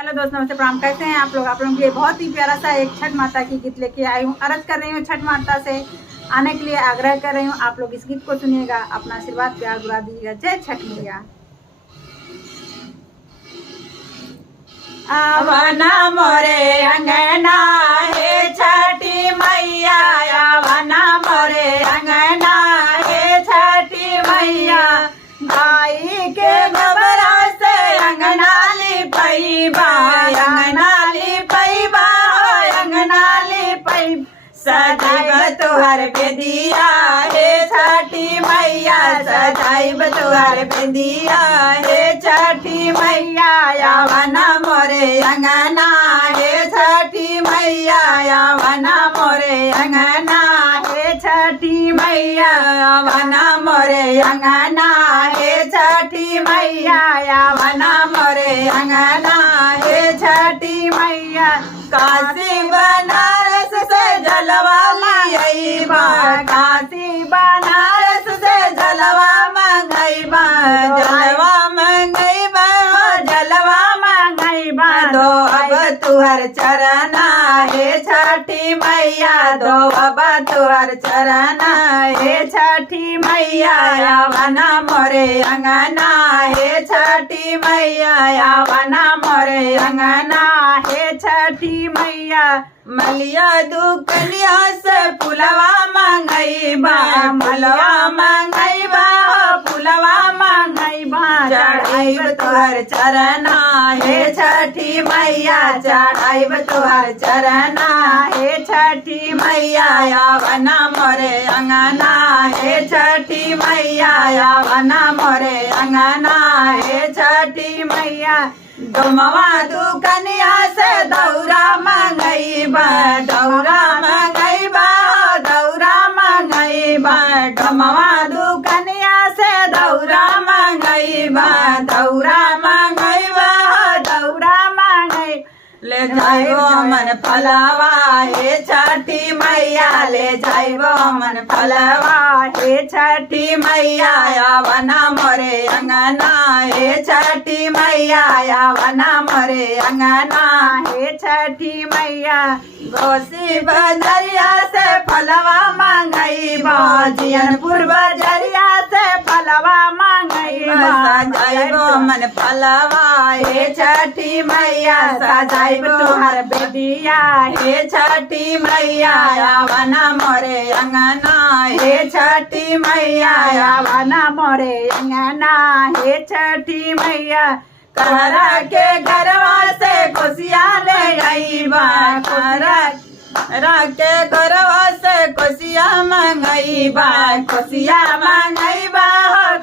Hello दोस्त, नमस्ते, प्रणाम। कैसे हैं आप लोग के लिए बहुत ही प्यारा सा एक छठ माता की गीत लेके आई हूँ। अर्ज कर रही हूँ छठ माता से आने के लिए आग्रह कर रही हूँ। आप लोग इस गीत को सुनिएगा, अपना आशीर्वाद प्यार बुरा दीजिएगा। जय छठ मैया। आवना मोरे अंगना हे छठी मैया, आवना मोरे अंगना हे छठी मैया। गाई के गोबरा से अंगना लिपैबा, अंगना लिपैबा, अंगना लिपैब। सजाइब तुहर बेदिया हे छठी मैया, सजाइब तुहर बेदिया हे छठी मैया। आवना मोरे अंगना हे छठी मैया, आवना मोरे अंगना हे छठी मैया। आवना मोरे अंगना हे छठी मैया, आवना मोरे अंगना हे छठी मैया। काशी बनारस से जलवा लाइबा, काशी बनारस से जलवा मंगैबा, जलवा मंगैबा, जलवा मंगैबा। दो अब तुहर चरना हे छठी मैया, दो अब तुहर चरना हे छठी मैया। आवना मोरे अंगना हे छठी मैया, आवना मोरे अंगना हे छठी मैया। मलिया दुकनिया से फुलवा मंगैबा, फुलवा मंगैबा, फुलवा मंगैबा। चढ़ाइब तुहर चरना हे छठी मैया, चढ़ाइब तुहर चरना हे छठी मैया। आवना मोरे अंगना हे छठी मैया, आवना मोरे अंगना हे छठी मैया। डोमवा दुकनिया से दौरा मंगैबा, दौरा मंगैबा, दौरा मंगैबा। डोमवा दुकनिया से दौरा मंगैबा, दौरा मंगैबा, दौरा मंगै। ले जाइबो मन फलवा हे छठी मैया, ले जाइबो मन फलवा हे छठी मैया। आवना मोरे अंगना हे छठी मैया, आवना मोरे अंगना हे छठी मैया। घोसी बजरिया से फलवा मंगैबा, जियनपुर बजरिया से फलवा मंगैबा। सजाइबो मन फलवा हे छठी मैया, सजाइब तुहर बेदिया हे छठी मैया। आवना मोरे अंगना हे छठी मैया, आवना मोरे अंगना हे छठी मैया। कहरा के घरवा से कोसिया ले आइबा, कहरा के घरवा से कोसिया मंगैबा, कोसिया मंगैबा,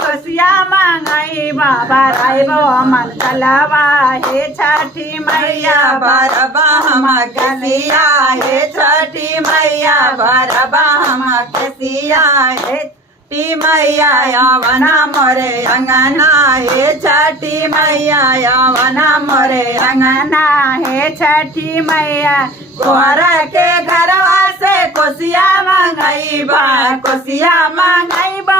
कोसिया मंगैबा। बराइबो मन चलवा हे छठी मैया, बरबा हम कसिया हे छठी मैया, बरबा हम कसिया हे छठी मैया। आवना मोरे अंगना हे छठी मैया, आवना मोरे अंगना हे छठी मैया। कोहरा के घरवा से कोसिया मंगैबा, कोसिया मंगैबा,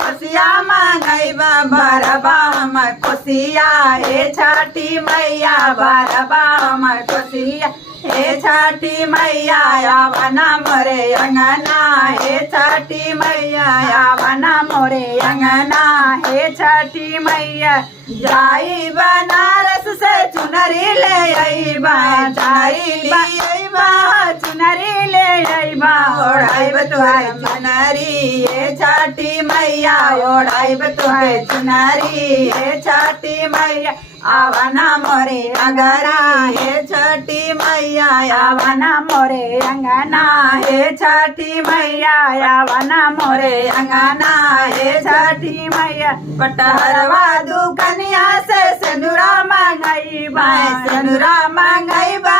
कोसिया मंगैबा। बरबा हम कोसिया हे छठी मैया, बरबा हम कोसिया हे छठी मैया। आवना मोरे अंगना हे छठी मैया, आवना मोरे अंगना हे छठी मैया। जाई बनारस से चुनरी ले आइबा, जाई आइबा, चुनरी ले आइबा। ओढ़ाइब तुहर चुनरी हे छठी मैया, ओढ़ाइब तुहर चुनरी हे छठी मैया। आवना मोरे अंगना हे छठी मैया, आवना मोरे अंगना हे छठी मैया, आवना मोरे अंगना हे छठी मैया। पटहरवा दुकनिया से सिंदूरा मंगैबा, सिंदूरा मंगैबा,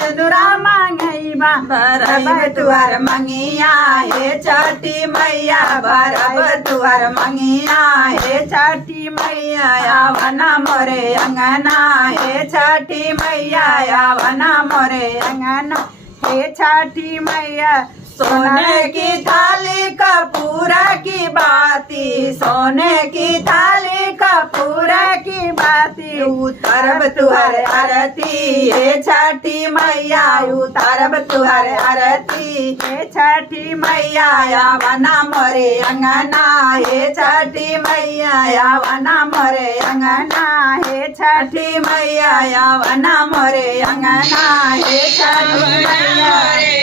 सिंदूरा मंगैबा। बरब तुहर मंगिया हे छठी मैया, बरब तुहर मंगिया हे छठी मैया। आवना मोरे अंगना हे छठी मैया, आवना मोरे अंगना हे छठी मैया। सोने की थाली कपूर की बाती, सोने की थाली कपूर की बाती, उतरब तुहर आरती हे छठी मैया, उतरब तुहर आरती हे छठी मैया, आवना मोरे अंगना हे छठी मैया, आवना मोरे अंगना हे छठी मैया, आवना मोरे अंगना हे छठी मैया।